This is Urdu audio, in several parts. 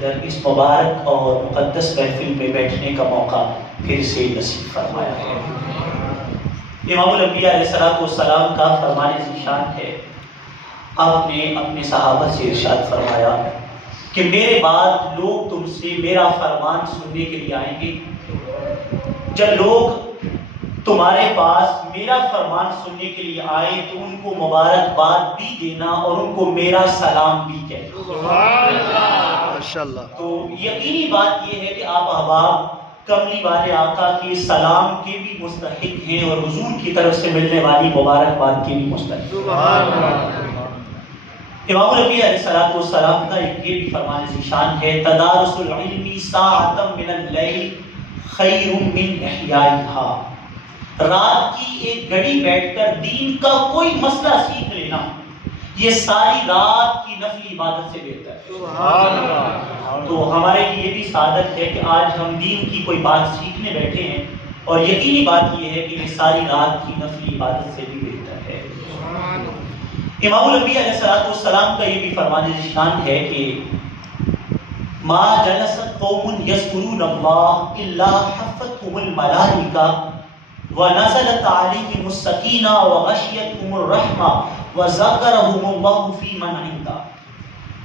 اندر اس مبارک اور مقدس محفل میں بیٹھنے کا موقع پھر سے نصیب فرمایا ہے۔ امام الانبیاء علیہ الصلوۃ والسلام کا فرمان ذیشان ہے، آپ نے اپنے صحابہ سے ارشاد فرمایا کہ میرے بعد لوگ تم سے میرا فرمان سننے کے لیے آئیں گے، جب لوگ تمہارے پاس میرا فرمان سننے کے لیے آئے تو ان کو مبارکباد بھی دینا اور ان کو میرا سلام بھی کہنا۔ سبحان اللہ، ماشاءاللہ۔ تو یقینی بات یہ ہے کہ آپ احباب کملی والے آقا کے سلام کے بھی مستحق ہیں اور حضور کی طرف سے ملنے والی مبارکباد کے بھی مستحق۔ سبحان اللہ۔ امام الانبیاء علیہ الصلوۃ والسلام کا یہ بھی فرمان ذیشان ہے، تدارس العلم ساعۃ من اللیل خیر من احیائها۔ رات کی ایک گھڑی بیٹھ کر دین کا کوئی مسئلہ سیکھ لینا یہ ساری رات کی نفلی عبادت سے بہتر ہے۔ سبحان اللہ۔ تو ہمارے لیے یہ بھی سعادت ہے کہ آج ہم دین کی کوئی بات سیکھنے بیٹھے ہیں اور یقینی بات یہ ہے کہ یہ ساری رات کی نفلی عبادت سے بھی بہتر ہے۔ امام الانبیاء علیہ الصلوۃ والسلام کا یہ بھی فرمان ذیشان ہے کہ ما جلس قوم یذکرون اللہ الا حفتهم الملائکہ ونزلت علیہم السکینہ وغشیتہم الرحمہ وذکرہم اللہ فی من عنده۔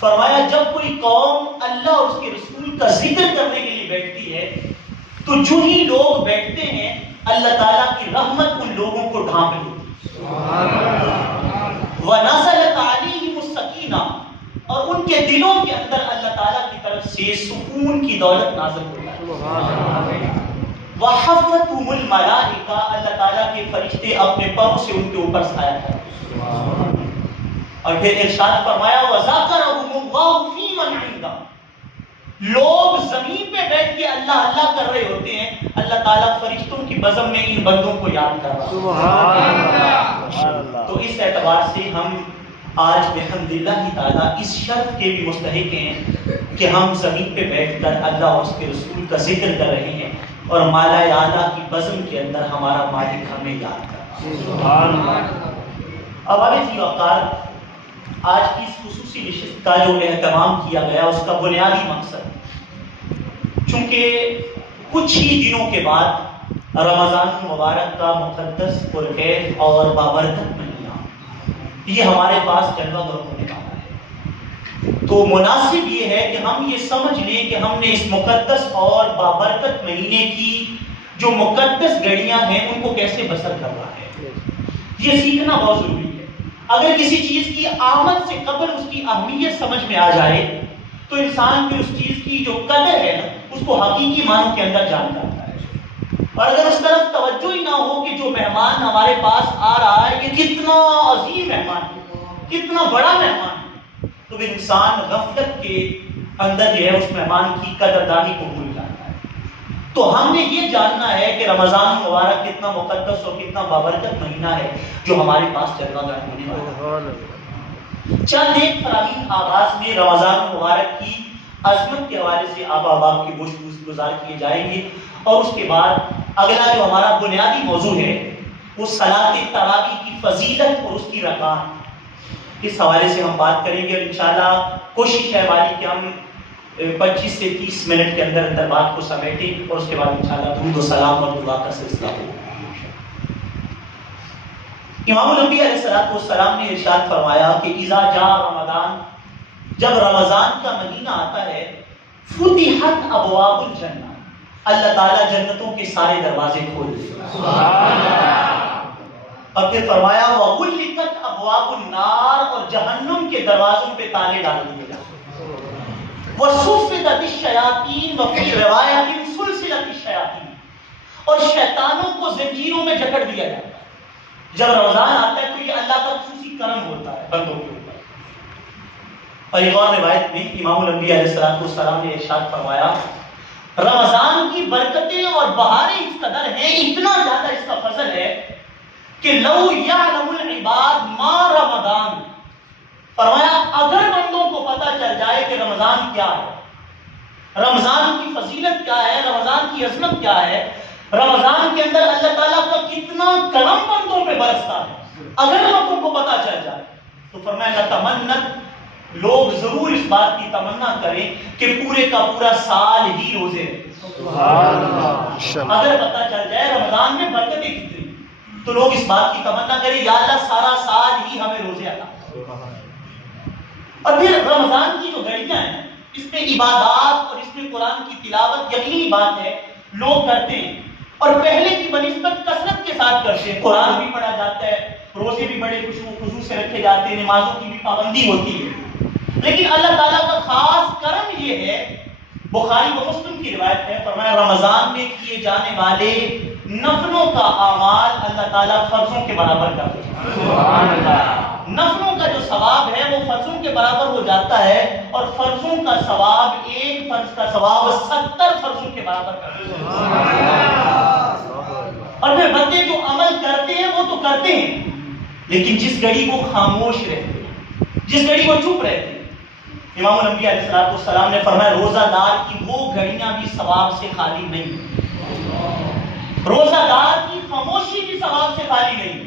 فرمایا جب کوئی قوم اللہ اور اس کے رسول کا ذکر کرنے کے لیے بیٹھتی ہے تو جو ہی لوگ بیٹھتے ہیں اللہ تعالیٰ کی رحمت ان لوگوں کو ڈھانپ لیتی ہے۔ ونزلت علیہم السکینہ، اور ان کے دلوں کے اندر اللہ تعالیٰ کی طرف سے سکون کی دولت نازل ہوتی ہے۔ وحفتہم الملائکہ، اللہ تعالیٰ کے فرشتے اپنے پاؤں سے ان کے اوپر سایہ کرتے ہیں۔ اور پھر ارشاد فرمایا وذکرہم اللہ فی من عنده، لوگ زمین پہ بیٹھ کے اللہ اللہ کر رہے ہوتے ہیں، اللہ تعالیٰ فرشتوں کی بزم میں ان بندوں کو یاد کر رہا ہے۔ سبحان اللہ۔ تو اس اعتبار سے ہم آج بحمدللہ تعالیٰ اس شرف کے بھی مستحق ہیں کہ ہم زمین پہ بیٹھ کر اللہ اور اس کے رسول کا ذکر کر رہے ہیں اور مالا اعلیٰ کی بزم کے اندر ہمارا مالک ہمیں یاد کر رہا ہے۔ سبحان اللہ۔ اب عزیز وقار، آج کی اس خصوصی نشست کا جو اہتمام کیا گیا اس کا بنیادی مقصد، چونکہ کچھ ہی دنوں کے بعد رمضان المبارک کا مقدس پرخیر اور بابرکت مہینہ یہ ہمارے پاس جلوہ گر ہونے والا ہے، تو مناسب یہ ہے کہ ہم یہ سمجھ لیں کہ ہم نے اس مقدس اور بابرکت مہینے کی جو مقدس گھڑیاں ہیں ان کو کیسے بسر کرنا ہے، یہ سیکھنا بہت ضروری ہے۔ اگر کسی چیز کی آمد سے قبل اس کی اہمیت سمجھ میں آ جائے تو انسان پھر اس چیز کی جو قدر ہے اس کو حقیقی معنوں کے اندر جان جاتا ہے، اور اگر اس طرف توجہ ہی نہ ہو کہ جو مہمان ہمارے پاس آ رہا ہے یہ کتنا عظیم مہمان ہے، کتنا بڑا مہمان ہے، تو پھر انسان غفلت کے اندر جو ہے اس مہمان کی قدردانی کو بھول جاتا ہے۔ تو ہم نے یہ جاننا ہے کہ رمضان مبارک کتنا مقدس اور کتنا بابرکت مہینہ ہے جو ہمارے پاس جلوہ گر ہونے والا ہے۔ چند ایک فراہیم آغاز میں رمضان مبارک کی عظمت کے حوالے سے آپ احباب کی گوش گزار کیے جائیں گے، اور اس کے بعد اگلا جو ہمارا بنیادی موضوع ہے وہ صلاۃ تراویح کی فضیلت اور اس کی رکعات، اس حوالے سے ہم بات کریں گے، اور انشاءاللہ کوشش ہے ہماری کہ ہم 25 سے 30 منٹ کے اندر اندر بات کو سمیٹیں، اور اس کے بعد انشاءاللہ درود و سلام اور دعا کا سلسلہ ہو۔ امام الانبیاء علیہ الصلوۃ والسلام نے ارشاد فرمایا کہ اذا جاء رمضان، جب رمضان کا مہینہ آتا ہے، فتحت ابواب الجنہ، اللہ تعالیٰ جنتوں کے سارے دروازے کھول دیتا ہے۔ سبحان اللہ۔ اور پھر فرمایا وغلقت ابواب النار، اور جہنم کے دروازوں پہ تالے ڈال دیے جاتے ہیں۔ وصفدت الشیاطین، وفی روایت سلسلۃ الشیاطین، اور شیطانوں کو زنجیروں میں جکڑ دیا جاتا ہے۔ جب رمضان آتا ہے تو یہ اللہ کا خصوصی کرم ہوتا ہے بندوں کے اوپر۔ اور ایک اور روایت میں امام الانبیاء علیہ الصلوۃ والسلام نے ارشاد فرمایا رمضان کی برکتیں اور بہاریں اس قدر ہیں، اتنا زیادہ اس کا فضل ہے کہ لو یعلم العباد ما رمضان، فرمایا اگر بندوں کو پتہ چل جائے کہ رمضان کیا ہے، رمضان کی فضیلت کیا ہے، رمضان کی عظمت کیا ہے، رمضان کے اندر اللہ تعالیٰ کا کتنا کرم بندوں پہ برستا ہے، اگر لوگوں کو پتہ چل جائے تو فرمایا لتمنت لوگ ضرور اس بات کی تمنا کریں کہ پورے کا پورا سال ہی روزے رہیں۔ اگر پتہ چل جائے رمضان میں برکتیں کتنی تو لوگ اس بات کی تمنا کریں یا اللہ سارا سال ہی ہمیں روزے عطا۔ اور پھر رمضان کی جو گھڑیاں ہیں اس میں عبادات اور اس میں قرآن کی تلاوت یقینی بات ہے لوگ کرتے ہیں، اور پہلے کی بنسبت کثرت کے ساتھ کرتے ہیں۔ قرآن بھی پڑھا جاتا ہے، روزے بھی بڑے خضوع سے رکھے جاتے ہیں، نمازوں کی بھی پابندی ہوتی ہے، لیکن اللہ تعالیٰ کا خاص کرم یہ ہے، بخاری و مسلم کی روایت ہے، فرمایا رمضان میں کیے جانے والے نفلوں کا اعمال اللہ تعالیٰ فرضوں کے برابر کر دیتا ہے۔ نفلوں کا جو ثواب ہے وہ فرضوں کے برابر ہو جاتا ہے، اور فرضوں کا ثواب ایک فرض کا ثواب 70 فرضوں کے برابر کر دیتا ہے۔ اور پھر بندے جو عمل کرتے ہیں وہ تو کرتے ہیں، لیکن جس گھڑی وہ خاموش رہتے ہیں، جس گھڑی وہ چپ رہتے ہیں، امام الانبیاء علیہ السلام نے فرمایا روزہ دار کی وہ گھڑیاں بھی ثواب سے خالی نہیں، روزہ دار کی خاموشی بھی ثواب سے خالی نہیں۔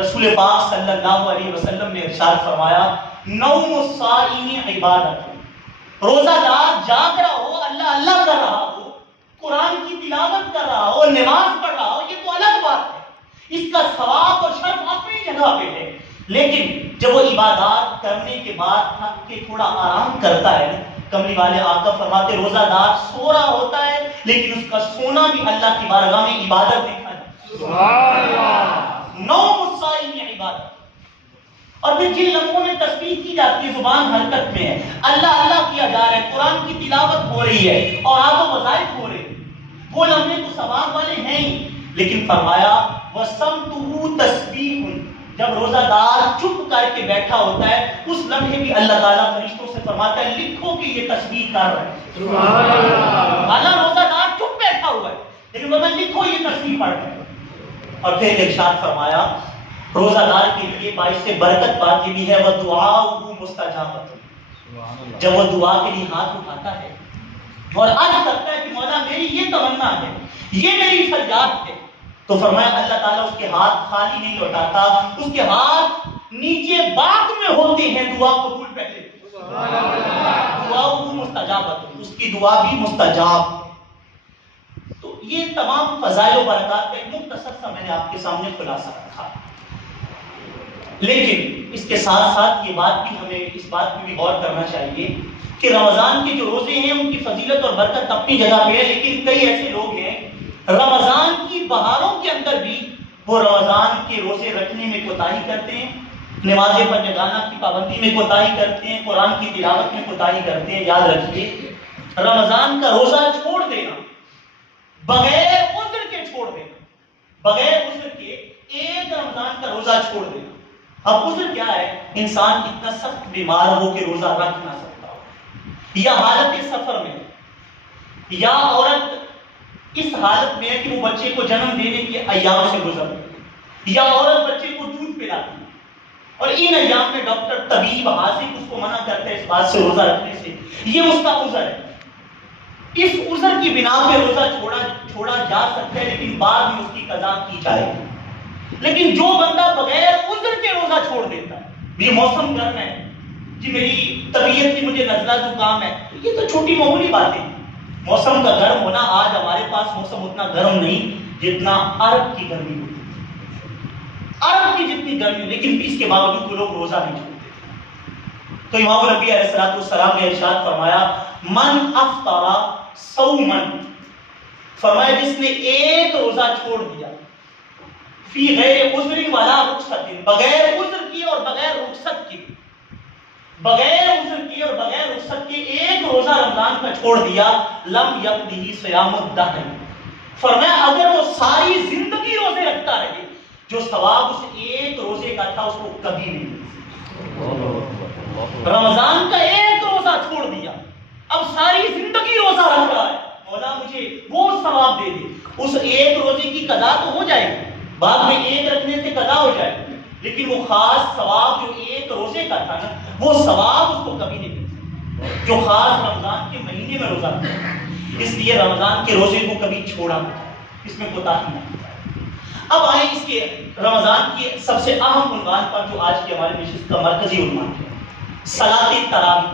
رسول پاک صلی اللہ علیہ وسلم نے ارشاد فرمایا نوم الصائم عبادت، روزہ دار جاگ رہا ہو، اللہ اللہ کر رہا ہو، قرآن کی تلاوت کر رہا ہو، نماز پڑھ رہا ہو، یہ تو الگ بات ہے، اس کا ثواب اور شرف اپنی جگہ پہ ہے، لیکن جب وہ عبادات کرنے کے بعد تھک کے تھوڑا آرام کرتا ہے، کملی والے آقا فرماتے روزہ دار سو رہا ہوتا ہے لیکن اس کا سونا بھی اللہ کی بارگاہ میں عبادت دکھا ہے۔ سبحان اللہ، نوم الصائم عبادت۔ اور پھر جن لمحوں میں تسبیح کی جاتی ہے، زبان حرکت میں ہے، اللہ اللہ کیا جا رہا ہے، قرآن کی تلاوت ہو رہی ہے اور آد و وظائف ہو رہے ہیں، وہ لمحے تو ثواب والے ہیں ہی، لیکن فرمایا وَصَمْتُهُ تَسْبِيحٌ، جب روزہ دار چپ کر کے بیٹھا ہوتا ہے اس لمحے بھی اللہ تعالیٰ فرشتوں سے فرماتا ہے لکھو کہ یہ تسبیح کر رہا ہے۔ سبحان اللہ، حالانکہ روزہ دار چپ بیٹھا ہوا ہے لیکن وہ لکھو یہ تسبیح پڑھ رہا ہے۔ اور پھر ارشاد فرمایا روزہ دار کے لیے باعث برکت بات یہ بھی ہے وَدُعَاؤُهُ مُسْتَجَابَةٌ، جب وہ دعا کے لیے ہاتھ اٹھاتا ہے اور عرض کرتا ہے کہ مولا میری یہ تمنا ہے، یہ میری فریاد ہے، تو فرمایا اللہ تعالیٰ اس کے ہاتھ خالی نہیں لوٹاتا، اس کے ہاتھ نیچے بعد میں ہوتے ہیں دعا قبول پہلے۔ دعاؤں مستجابت، اس کی دعا بھی مستجاب۔ تو یہ تمام فضائل و برکات کا ایک مختصر سا میں نے آپ کے سامنے خلاصہ رکھا، لیکن اس کے ساتھ ساتھ یہ بات بھی ہمیں اس بات پہ بھی غور کرنا چاہیے کہ رمضان کے جو روزے ہیں ان کی فضیلت اور برکت اپنی جگہ پہ ہے، لیکن کئی ایسے لوگ ہیں رمضان کی بہاروں کے اندر بھی وہ رمضان کے روزے رکھنے میں کوتاہی کرتے ہیں، نماز پنجگانہ کی پابندی میں کوتاہی کرتے ہیں، قرآن کی تلاوت میں کوتاہی کرتے ہیں۔ یاد رکھیے رمضان کا روزہ چھوڑ دینا، بغیر عذر کے چھوڑ دینا، بغیر عذر کے ایک رمضان کا روزہ چھوڑ دینا۔ اب عذر کیا ہے؟ انسان اتنا سخت بیمار ہو کہ روزہ رکھ نہ سکتا ہو، یا حالت سفر میں، یا عورت اس حالت میں ہے کہ وہ بچے کو جنم دینے کے ایام سے گزر رہی ہے، یا عورت بچے کو دودھ پلاتی ہے اور ان ایام میں ڈاکٹر طبیب حاذق اس کو منع کرتے ہیں اس بات سے روزہ رکھنے سے، یہ اس کا عذر ہے۔ اس عذر کی بنا پہ روزہ چھوڑا جا سکتا ہے لیکن بعد میں اس کی قضا کی جائے گی۔ لیکن جو بندہ بغیر عذر کے روزہ چھوڑ دیتا ہے، یہ موسم گرم ہے جی میری طبیعت کی مجھے نزلہ زکام ہے، یہ تو چھوٹی معمولی باتیں، موسم کا گرم ہونا، آج ہمارے پاس موسم اتنا گرم نہیں جتنا عرب کی گرمی ہوتی ہے، عرب کی جتنی گرمی، لیکن اس کے باوجود وہ لوگ روزہ نہیں چھوڑتے۔ تو امام نبی علیہ السلام نے ارشاد فرمایا من افطر صوما، فرمایا جس نے ایک روزہ چھوڑ دیا، فی غیر عذر ولا رخصت، بغیر عذر کی اور بغیر رخصت کی، بغیر عذر کی اور بغیر رخصت کے ایک روزہ رمضان کا چھوڑ دیا، لم یقضہ صیام الدہر، فرمایا اگر وہ ساری زندگی روزے رکھتا رہے جو ثواب اس ایک روزے کا تھا اس کو کبھی نہیں ملے۔ رمضان کا ایک روزہ چھوڑ دیا، اب ساری زندگی روزہ رکھ رہا ہے، مولا مجھے وہ ثواب دے دے، اس ایک روزے کی قضا تو ہو جائے گی، بعد میں ایک رکھنے سے قضا ہو جائے گی، لیکن وہ خاص ثواب جو ایک روزے کا تھا نا وہ ثواب اس کو کبھی نہیں ملتا جو خاص رمضان کے مہینے میں روزہ رکھتا۔ اس لیے رمضان کے روزے کو کبھی چھوڑا نہ، اس میں کوتاہی نہ۔ اب آئیں اس کے رمضان کی سب سے اہم عنوان پر جو آج کی ہماری نشست کا مرکزی عنوان ہے، صلاۃ تراویح،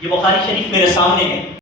یہ بخاری شریف میرے سامنے ہے۔